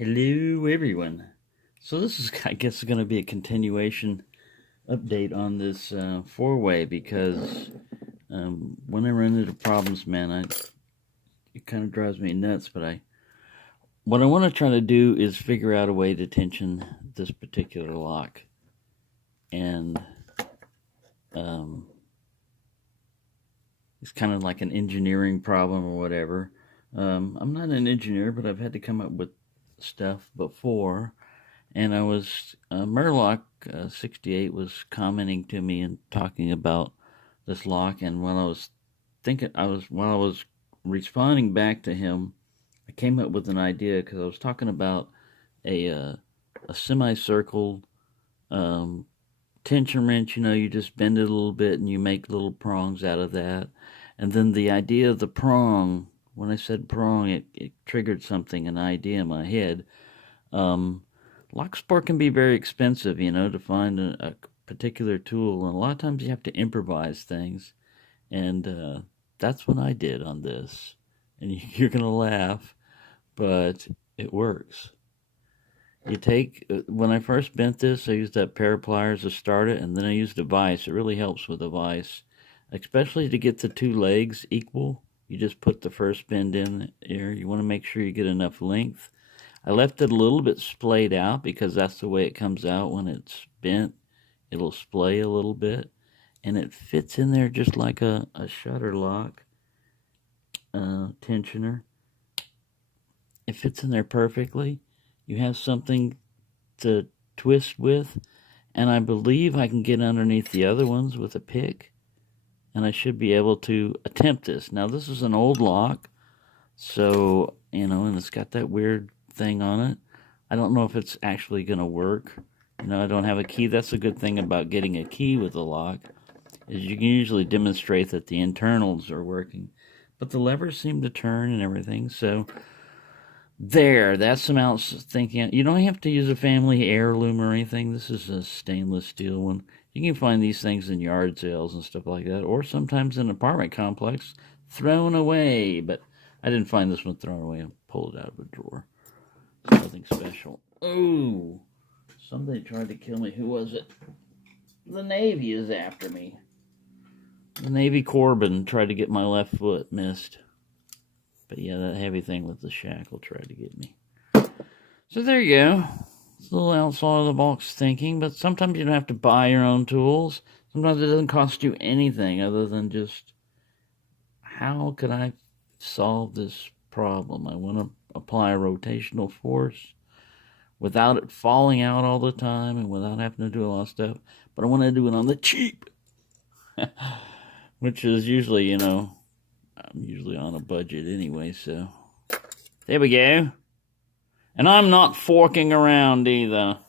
Hello, everyone. So this is, I guess, going to be a continuation update on this four-way because when I run into problems, man, it kind of drives me nuts. But what I want to try to do is figure out a way to tension this particular lock, and um, it's kind of like an engineering problem or whatever. I'm not an engineer, but I've had to come up with stuff before. And I was Murloc 68 was commenting to me and talking about this lock, and while I was responding back to him, I came up with an idea because I was talking about a semicircle tension wrench. You just bend it a little bit and you make little prongs out of that. And then the idea of the prong, when I said prong, it triggered an idea in my head. Lock support can be very expensive, to find a particular tool, and a lot of times you have to improvise things, and that's what I did on this. And you're gonna laugh, but it works. When I first bent this, I used that pair of pliers to start it, and then I used a vise. It really helps with a vise, especially to get the two legs equal. You just put the first bend in here. You want to make sure you get enough length. I left it a little bit splayed out because that's the way it comes out when it's bent. It'll splay a little bit, and it fits in there just like a shutter lock tensioner. It fits in there perfectly. You have something to twist with, and I believe I can get underneath the other ones with a pick, and I should be able to attempt this. Now, this is an old lock, so, and it's got that weird thing on it. I don't know if it's actually going to work. I don't have a key. That's a good thing about getting a key with a lock, is you can usually demonstrate that the internals are working. But the levers seem to turn and everything, so that's some out thinking. You don't have to use a family heirloom or anything. This is a stainless steel one. You can find these things in yard sales and stuff like that, or sometimes in an apartment complex, thrown away. But I didn't find this one thrown away. I pulled it out of a drawer. Nothing special. Oh, somebody tried to kill me. Who was it? The Navy is after me. The Navy Corbin tried to get my left foot. Missed. But yeah, that heavy thing with the shackle tried to get me. So there you go. It's a little outside of the box thinking, but sometimes you don't have to buy your own tools. Sometimes it doesn't cost you anything other than just, how could I solve this problem? I want to apply a rotational force without it falling out all the time and without having to do a lot of stuff. But I want to do it on the cheap, which is usually, I'm usually on a budget anyway, so there we go. And I'm not forking around either.